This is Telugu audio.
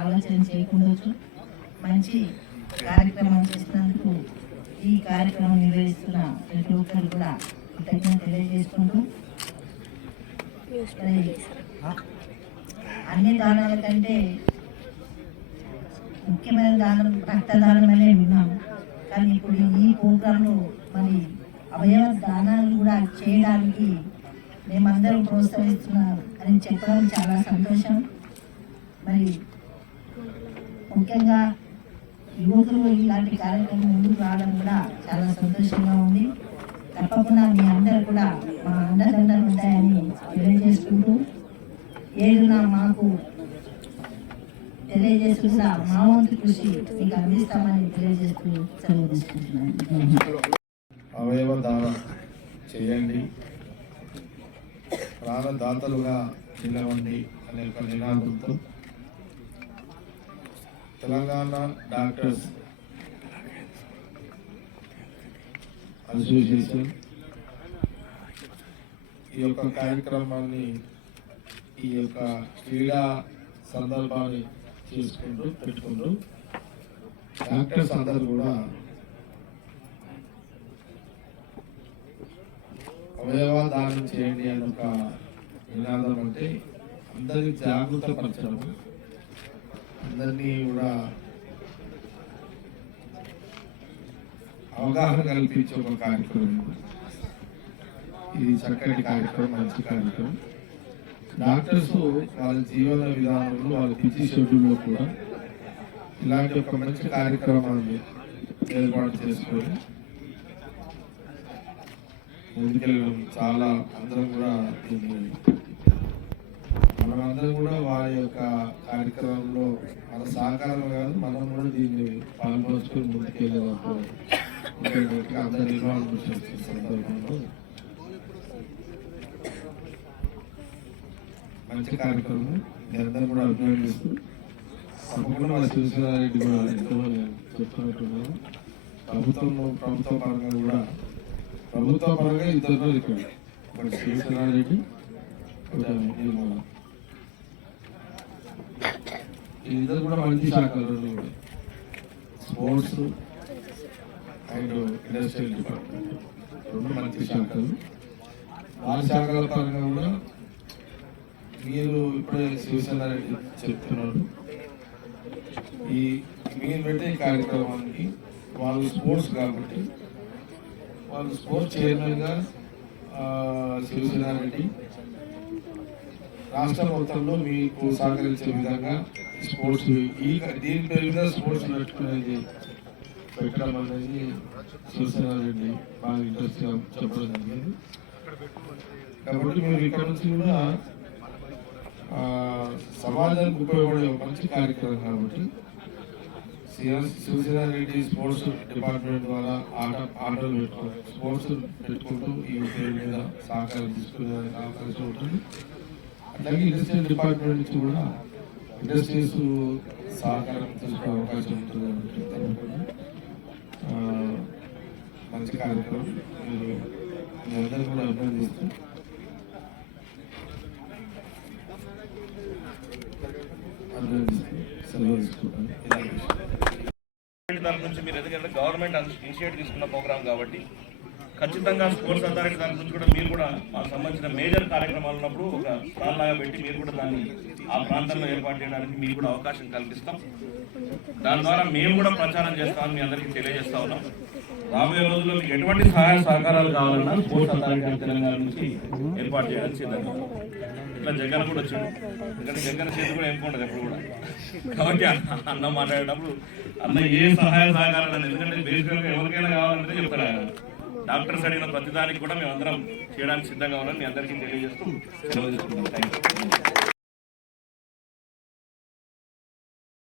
ఆలోచన చేయకుండొచ్చు. మంచి కార్యక్రమం చేసినందుకు ఈ కార్యక్రమం నిర్వహిస్తున్న ప్రతి ఒక్కరు కూడా కృతజ్ఞత తెలియజేసుకుంటూ అన్ని దానాల కంటే ముఖ్యమైన దానం రక్తదానం అనే విన్నాం. కానీ ఇప్పుడు ఈ ప్రోగ్రాంలో మరి అవయవ దానాలు కూడా చేయడానికి మేమందరం ప్రోత్సహిస్తున్నాం అని చెప్పడం చాలా సంతోషం. మరి ముఖ్యంగా యువకులు ఇలాంటి కార్యక్రమం ముందుకు రావడం కూడా చాలా సంతోషంగా ఉంది. తప్పకుండా మీ అందరు కూడా మా అండదండలు ఉంటాయని తెలియజేసుకుంటూ ఏడున మాకు తెలియజేస్తున్నా మా వంతు కృషి మీకు అందిస్తామని తెలియజేస్తూ సెలవు తీసుకుంటున్నాను. అవయవ చేయండి. ప్రాణదాతలుగా నిలవండి అనే ఒక నినాదంతో తెలంగాణ డాక్టర్స్ అసోసియేషన్. ఈ యొక్క కార్యక్రమాన్ని ఈ యొక్క క్రీడా సందర్భాన్ని చేసుకుంటూ పెట్టుకుంటూ డాక్టర్స్ అందరూ కూడా అవయవ దానం చేయండి అని ఒక నినాదం అంటే అందరినీ జాగృత పరచడం అందరినీ కూడా అవగాహన కల్పించే ఒక కార్యక్రమం. ఇది చక్కటి కార్యక్రమం మంచి కార్యక్రమం. డాక్టర్స్ వాళ్ళ జీవన విధానంలో వాళ్ళ బిజీ షెడ్యూల్లో కూడా ఇలాంటి ఒక మంచి కార్యక్రమాన్ని ఏర్పాటు చేసుకొని ముందుకెళ్ళడం చాలా అందరం కూడా దీన్ని మనమందరం కూడా వారి యొక్క కార్యక్రమంలో మన సహకారం కాదు మనం కూడా దీన్ని పాల్పంచుకొని ముందుకెళ్ళేటప్పుడు అందరి సందర్భంలో మంచి కార్యక్రమం. మీ కూడా అభినందిస్తూ తప్పకుండా మన శివసేనారెడ్డి కూడా ఎంతో చెప్తున్నట్టున్నారు. ప్రభుత్వం ప్రభుత్వ పరంగా కూడా ప్రభుత్వ పరంగా ఇద్దరు ఇక్కడ. ఒకటి శివసేనారెడ్డి ఒకటి నిర్మల ఇద్దరు కూడా మంచి శాఖలు స్పోర్ట్స్ అండ్ ఇండస్ట్రియల్ డిపార్ట్మెంట్ రెండు మంచి శాఖలు. వాళ్ళ శాఖల పరంగా కూడా మీరు ఇప్పుడే శివసేనారెడ్డి చెప్తున్నారు. ఈ మీరు పెట్టే ఈ కార్యక్రమానికి వాళ్ళు స్పోర్ట్స్ కాబట్టి వాళ్ళు స్పోర్ట్స్ చైర్మన్గా శివసేనారెడ్డి రాష్ట్ర మొత్తంలో మీకు సహకరించే విధంగా స్పోర్ట్స్ ఈ దీని పేరు మీద స్పోర్ట్స్ పెట్టుకునేది పెట్టడం అనేది శివసేనారెడ్డి బాగా ఇంట్రెస్ట్గా చెప్పడం జరిగింది. కాబట్టి మీరు ఇక్కడ నుంచి కూడా సమాజానికి ఉపయోగపడే మంచి కార్యక్రమం కాబట్టి శివసేన రెడ్డి స్పోర్ట్స్ డిపార్ట్మెంట్ ద్వారా ఆట ఆటలు పెట్టుకో స్పోర్ట్స్ పెట్టుకుంటూ ఈ పేరు మీద సహకారం తీసుకునే అవకాశం ఉంటుంది. అలాగే ఇండస్ట్రియల్ డిపార్ట్మెంట్ నుంచి కూడా ఇండస్ట్రీస్ సహకారం తీసుకునే అవకాశం ఉంటుంది మంచి కార్యక్రమం. మీరు మీ అందరూ కూడా అభినందిస్తూ అభినందిస్తూ సెలవు గవర్నమెంట్ మీరు ఎందుకంటే గవర్నమెంట్ ఇనిషియేట్ తీసుకున్న ప్రోగ్రామ్ కాబట్టి ఖచ్చితంగా స్పోర్ట్స్ అథారిటీ దాని గురించి కూడా మీరు కూడా మాకు సంబంధించిన మేజర్ కార్యక్రమాలు ఉన్నప్పుడు ఒక స్టాల్ లాగా పెట్టి మీరు కూడా దాన్ని ఆ ప్రాంతంలో ఏర్పాటు చేయడానికి మీకు కూడా అవకాశం కల్పిస్తాం. దాని ద్వారా మేము కూడా ప్రచారం చేస్తామని మీ అందరికీ తెలియజేస్తా ఉన్నాం. రాబోయే రోజుల్లో మీకు ఎటువంటి సహాయ సహకారాలు కావాలన్నా స్పోర్ట్స్ అథారిటీ ఆఫ్ తెలంగాణ నుంచి ఏర్పాటు చేయడానికి ఇట్లా జగన్ కూడా వచ్చాడు. ఎందుకంటే జగన్ చేతి కూడా ఎంపుకుంటది ఎప్పుడు కూడా. కాబట్టి అన్న- మాట్లాడేటప్పుడు అన్న ఏ సహాయ సహకారాలు ఎందుకంటే బేసికల్గా ఎవరికైనా కావాలంటే చెప్తారు డాక్టర్స్ అడిగిన ప్రతిదానికి కూడా మేము అందరం చేయడానికి సిద్ధంగా ఉన్నాం. మీ అందరికీ తెలియజేస్తూ సెలవు తీసుకుంటాం థ్యాంక్ యూ